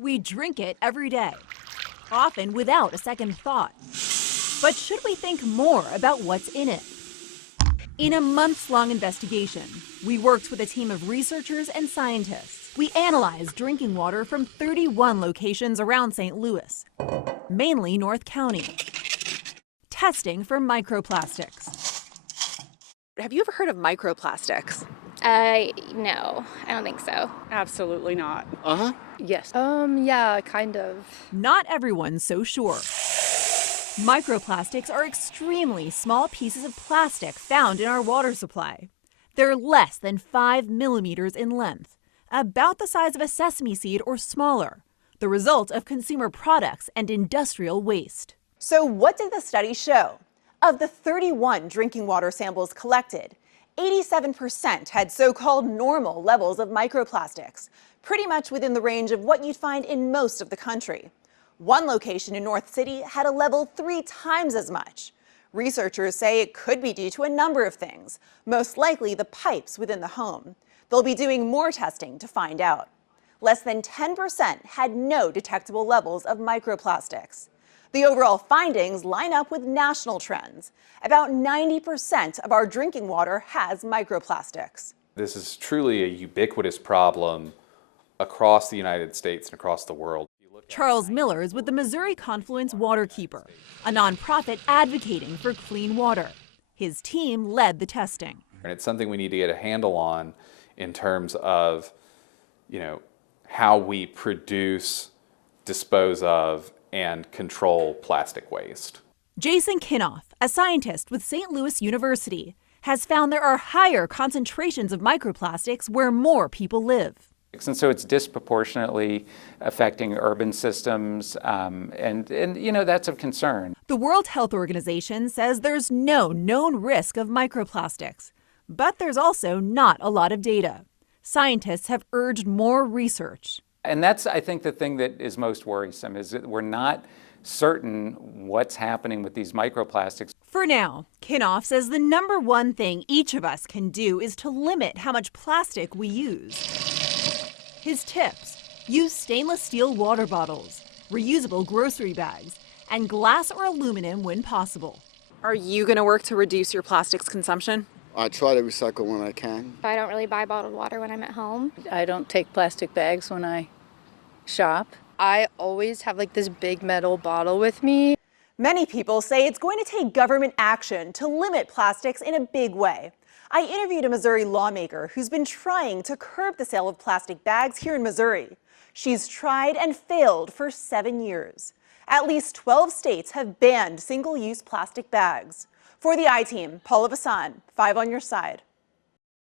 We drink it every day, often without a second thought. But should we think more about what's in it? In a months-long investigation, we worked with a team of researchers and scientists. We analyzed drinking water from 31 locations around St. Louis, mainly North County, testing for microplastics. Have you ever heard of microplastics? No, I don't think so. Absolutely not. Yes. Yeah, kind of. Not everyone's so sure. Microplastics are extremely small pieces of plastic found in our water supply. They're less than 5 millimeters in length, about the size of a sesame seed or smaller, the result of consumer products and industrial waste. So what did the study show? Of the 31 drinking water samples collected, 87% had so-called normal levels of microplastics, pretty much within the range of what you'd find in most of the country. One location in North City had a level 3 times as much. Researchers say it could be due to a number of things, most likely the pipes within the home. They'll be doing more testing to find out. Less than 10% had no detectable levels of microplastics. The overall findings line up with national trends. About 90% of our drinking water has microplastics. This is truly a ubiquitous problem across the United States and across the world. Charles Miller is with the Missouri Confluence Waterkeeper, a nonprofit advocating for clean water. His team led the testing. And it's something we need to get a handle on in terms of, how we produce, dispose of, and control plastic waste. Jason Kinoff, a scientist with St. Louis University, has found there are higher concentrations of microplastics where more people live. And so it's disproportionately affecting urban systems, and that's of concern. The World Health Organization says there's no known risk of microplastics, but there's also not a lot of data. Scientists have urged more research. And that's, I think, the thing that is most worrisome, is that we're not certain what's happening with these microplastics. For now, Kinoff says the number one thing each of us can do is to limit how much plastic we use. His tips: use stainless steel water bottles, reusable grocery bags, and glass or aluminum when possible. Are you going to work to reduce your plastics consumption? I try to recycle when I can. I don't really buy bottled water when I'm at home. I don't take plastic bags when I shop. I always have this big metal bottle with me. Many people say it's going to take government action to limit plastics in a big way. I interviewed a Missouri lawmaker who's been trying to curb the sale of plastic bags here in Missouri. She's tried and failed for 7 years. At least 12 states have banned single-use plastic bags. For the I-Team, Paula Vasan, 5 on your side.